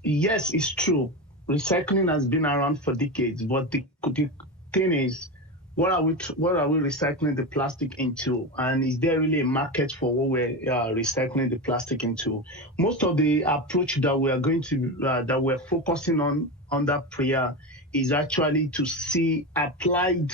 yes, it's true. Recycling has been around for decades, but the thing is, what are we recycling the plastic into, and is there really a market for what we're recycling the plastic into? Most of the approach that we are going to that we're focusing on under PRIA is actually to see applied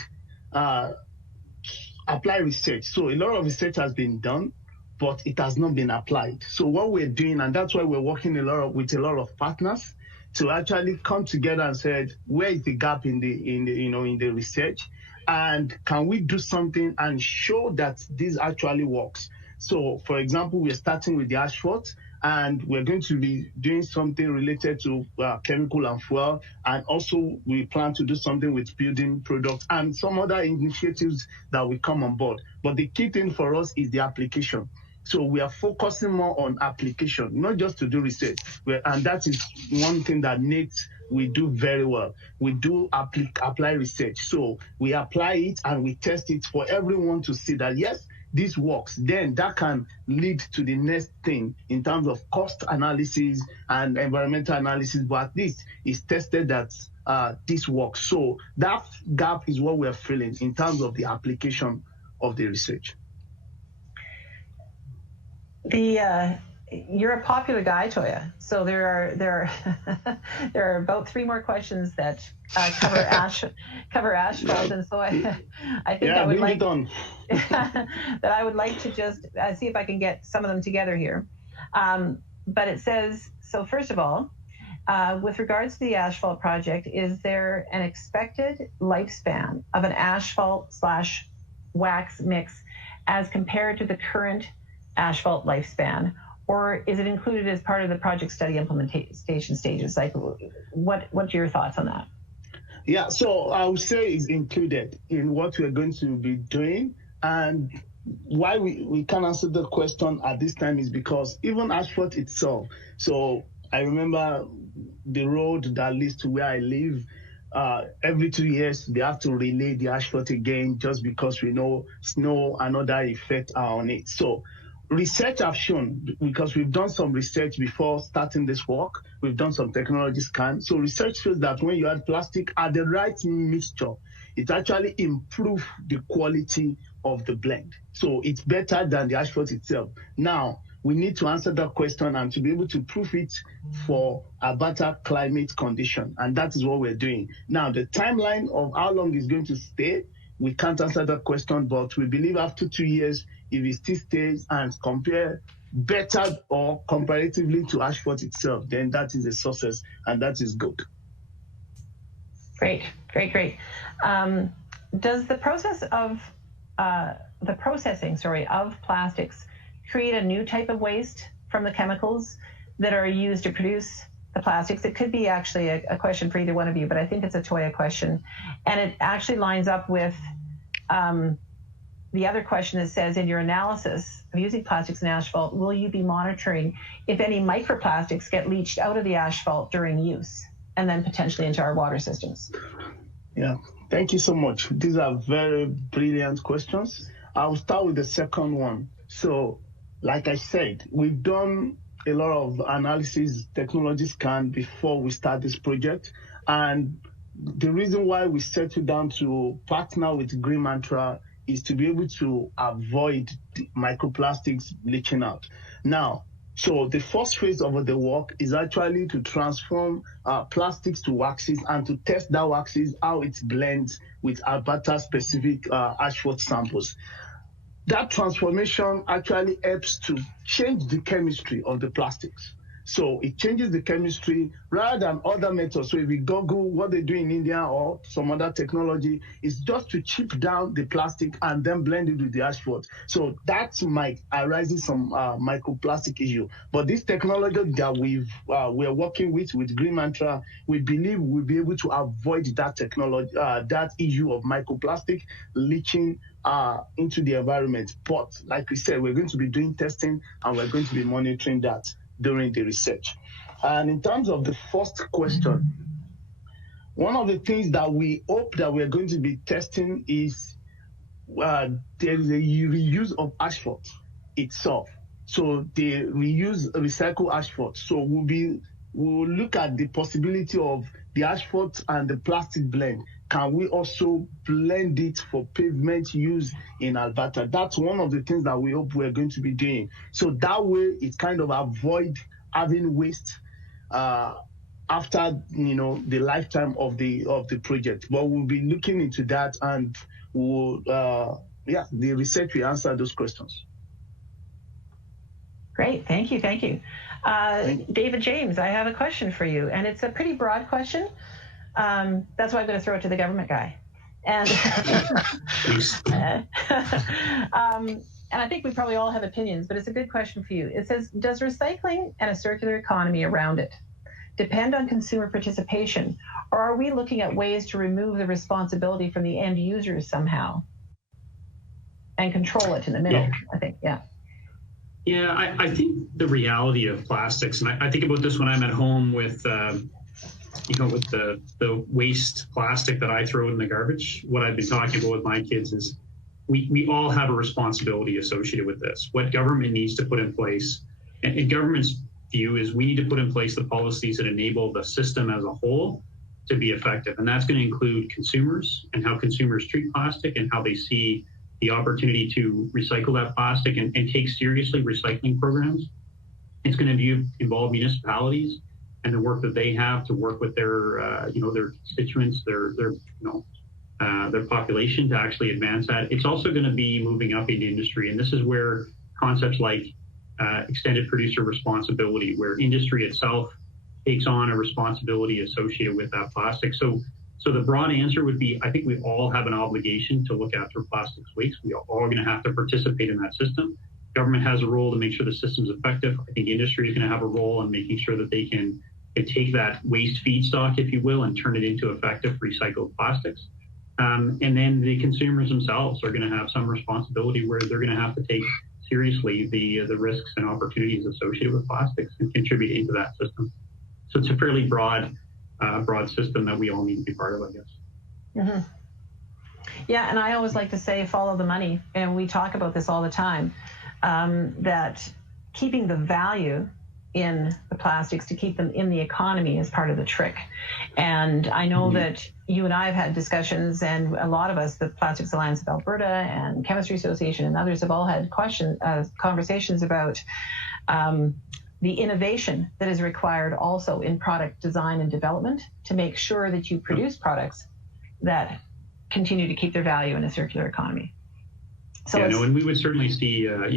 research. So a lot of research has been done, but it has not been applied. So what we're doing, and that's why we're working with a lot of partners to actually come together and say, where is the gap in the research? And can we do something and show that this actually works? So, for example, we're starting with the asphalt, and we're going to be doing something related to chemical and fuel, and also we plan to do something with building products and some other initiatives that will come on board. But the key thing for us is the application. So we are focusing more on application, not just to do research. And that is one thing that NAIT we do very well. We do apply research. So we apply it and we test it for everyone to see that, yes, this works. Then that can lead to the next thing in terms of cost analysis and environmental analysis, but at least it's tested that this works. So that gap is what we're filling in terms of the application of the research. You're a popular guy, Toya. So there are about 3 more questions that cover asphalt, and so I think I would like that I would like to just see if I can get some of them together here. But it says, so first of all, with regards to the Asphalt project, is there an expected lifespan of an asphalt/wax mix as compared to the current asphalt lifespan, or is it included as part of the project study implementation stages? Like, what are your thoughts on that? Yeah, so I would say it's included in what we're going to be doing. And why we can't answer the question at this time is because even asphalt itself. So I remember the road that leads to where I live, every 2 years, they have to relay the asphalt again just because we know snow and other effects are on it. So research have shown, because we've done some research before starting this work, we've done some technology scans. So research shows that when you add plastic at the right mixture, it actually improves the quality of the blend. So it's better than the asphalt itself. Now, we need to answer that question and to be able to prove it for a better climate condition. And that is what we're doing. Now, the timeline of how long it's going to stay, we can't answer that question, but we believe after 2 years, if it still stays and compare better or comparatively to asphalt itself, then that is a success and that is good. Great. Does the process of the processing of plastics create a new type of waste from the chemicals that are used to produce the plastics? It could be actually a question for either one of you, but I think it's a Toya question. And it actually lines up with the other question that says, in your analysis of using plastics in asphalt, will you be monitoring if any microplastics get leached out of the asphalt during use and then potentially into our water systems? Yeah, thank you so much. These are very brilliant questions. I'll start with the second one. So, like I said, we've done a lot of analysis, technology scan before we start this project. And the reason why we settled down to partner with Green Mantra is to be able to avoid the microplastics leaching out. Now, so the first phase of the work is actually to transform plastics to waxes and to test that waxes, how it blends with Alberta specific asphalt samples. That transformation actually helps to change the chemistry of the plastics. So it changes the chemistry rather than other methods. So if we Google what they do in India or some other technology, it's just to chip down the plastic and then blend it with the asphalt. So that might arise some microplastic issue. But this technology that we're working with Green Mantra, we believe we'll be able to avoid that technology, that issue of microplastic leaching into the environment. But like we said, we're going to be doing testing and we're going to be monitoring that during the research. And in terms of the first question, one of the things that we hope that we're going to be testing is there is a reuse of asphalt itself. So they recycle asphalt. So we'll look at the possibility of the asphalt and the plastic blend. Can we also blend it for pavement use in Alberta? That's one of the things that we hope we're going to be doing. So that way it kind of avoid having waste after the lifetime of the project. But we'll be looking into that, and the research will answer those questions. Great, thank you. David James, I have a question for you, and it's a pretty broad question. That's why I'm going to throw it to the government guy. And and I think we probably all have opinions, but it's a good question for you. It says, does recycling and a circular economy around it depend on consumer participation, or are we looking at ways to remove the responsibility from the end users somehow and control it in the middle? I think, yeah. Yeah, I think the reality of plastics, and I think about this when I'm at home with, with the waste plastic that I throw in the garbage. What I've been talking about with my kids is we all have a responsibility associated with this. What government needs to put in place, and government's view is we need to put in place the policies that enable the system as a whole to be effective. And that's going to include consumers and how consumers treat plastic and how they see the opportunity to recycle that plastic and take seriously recycling programs. It's going to involve municipalities and the work that they have to work with their constituents, their population to actually advance that. It's also going to be moving up in industry, and this is where concepts like extended producer responsibility, where industry itself takes on a responsibility associated with that plastic. So the broad answer would be, I think we all have an obligation to look after plastics waste. We are all going to have to participate in that system. Government has a role to make sure the system's effective. I think industry is going to have a role in making sure that they can take that waste feedstock, if you will, and turn it into effective recycled plastics. And then the consumers themselves are going to have some responsibility where they're going to have to take seriously the risks and opportunities associated with plastics and contribute into that system. So it's a fairly broad system that we all need to be part of, I guess. Mm-hmm. Yeah, and I always like to say follow the money, and we talk about this all the time, that keeping the value in the plastics to keep them in the economy is part of the trick. And I know that you and I have had discussions, and a lot of us, the Plastics Alliance of Alberta and Chemistry Association and others have all had conversations about the innovation that is required also in product design and development to make sure that you produce products that continue to keep their value in a circular economy. So and we would certainly see, that,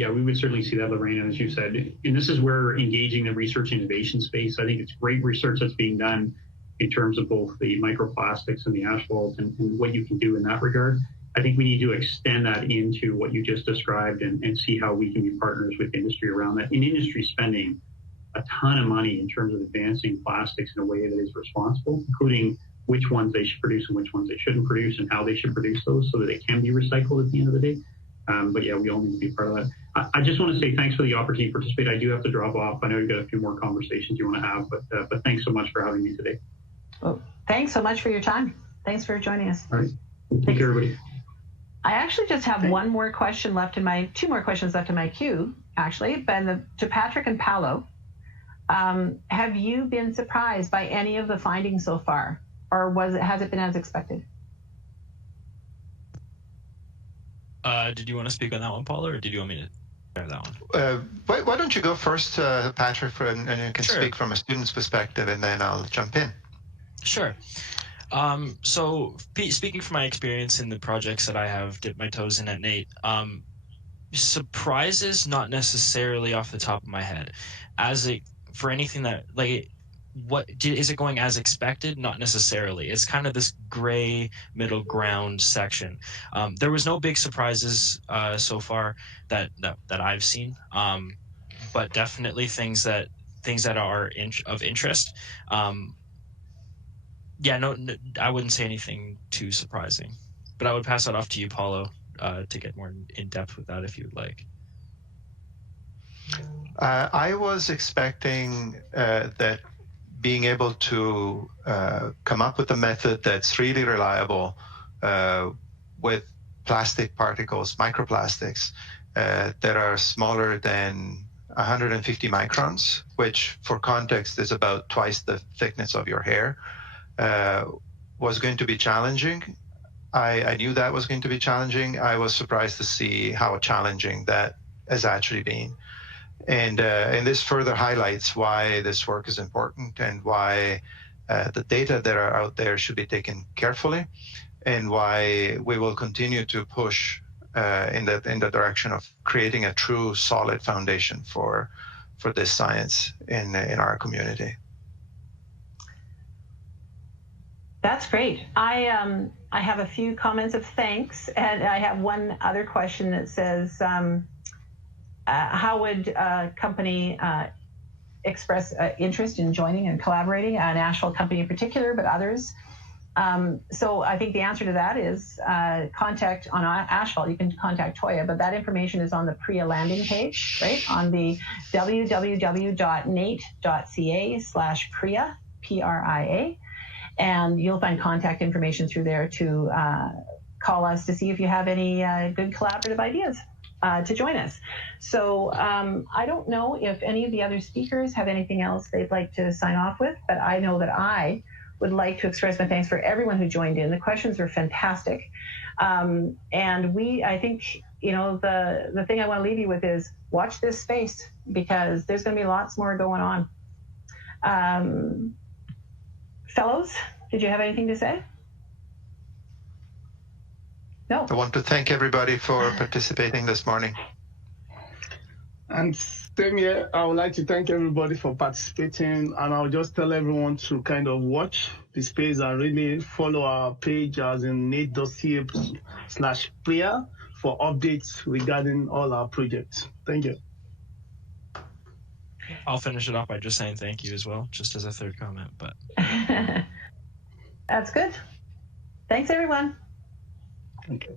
Lorraine, as you said, and this is where engaging the research and innovation space. I think it's great research that's being done in terms of both the microplastics and the asphalt and what you can do in that regard. I think we need to extend that into what you just described and see how we can be partners with industry around that. And industry spending a ton of money in terms of advancing plastics in a way that is responsible, including which ones they should produce and which ones they shouldn't produce and how they should produce those so that they can be recycled at the end of the day. But yeah, we all need to be part of that. I just want to say thanks for the opportunity to participate. I do have to drop off. I know you've got a few more conversations you want to have, but thanks so much for having me today. Well, thanks so much for your time. Thanks for joining us. All right. Take care, everybody. I actually just have two more questions left in my queue, actually, but to Patrick and Paolo. Have you been surprised by any of the findings so far, or has it been as expected? Did you want to speak on that one, Paula, or did you want me to share that one? Why don't you go first, Patrick, and you can Sure. speak from a student's perspective, and then I'll jump in. Sure. So speaking from my experience in the projects that I have dipped my toes in at NAIT, surprises not necessarily off the top of my head. For anything that is it going as expected? Not necessarily. It's kind of this gray middle ground section. There was no big surprises so far that I've seen, but definitely things that are of interest. No, I wouldn't say anything too surprising, but I would pass that off to you, Paulo, to get more in depth with that if you would like. I was expecting that being able to come up with a method that's really reliable with plastic particles, microplastics, that are smaller than 150 microns, which for context is about twice the thickness of your hair, was going to be challenging. I knew that was going to be challenging. I was surprised to see how challenging that has actually been. And this further highlights why this work is important and why the data that are out there should be taken carefully, and why we will continue to push in the direction of creating a true solid foundation for this science in our community. That's great. I have a few comments of thanks, and I have one other question that says, how would a company express interest in joining and collaborating, an Ashford company in particular, but others? So I think the answer to that is contact on Asphalt. You can contact Toya, but that information is on the PRIA landing page, right? On the www.nait.ca/PRIA, PRIA. And you'll find contact information through there to call us to see if you have any good collaborative ideas to join us. So I don't know if any of the other speakers have anything else they'd like to sign off with, but I know that I would like to express my thanks for everyone who joined in. The questions were fantastic. And I think, the thing I want to leave you with is watch this space, because there's going to be lots more going on. Fellows, did you have anything to say? No. I want to thank everybody for participating this morning. And same here, I would like to thank everybody for participating, and I'll just tell everyone to kind of watch the space and really follow our page as in NAIT.ca/PRIA for updates regarding all our projects. Thank you. I'll finish it off by just saying thank you as well, just as a third comment. But that's good. Thanks, everyone. Okay.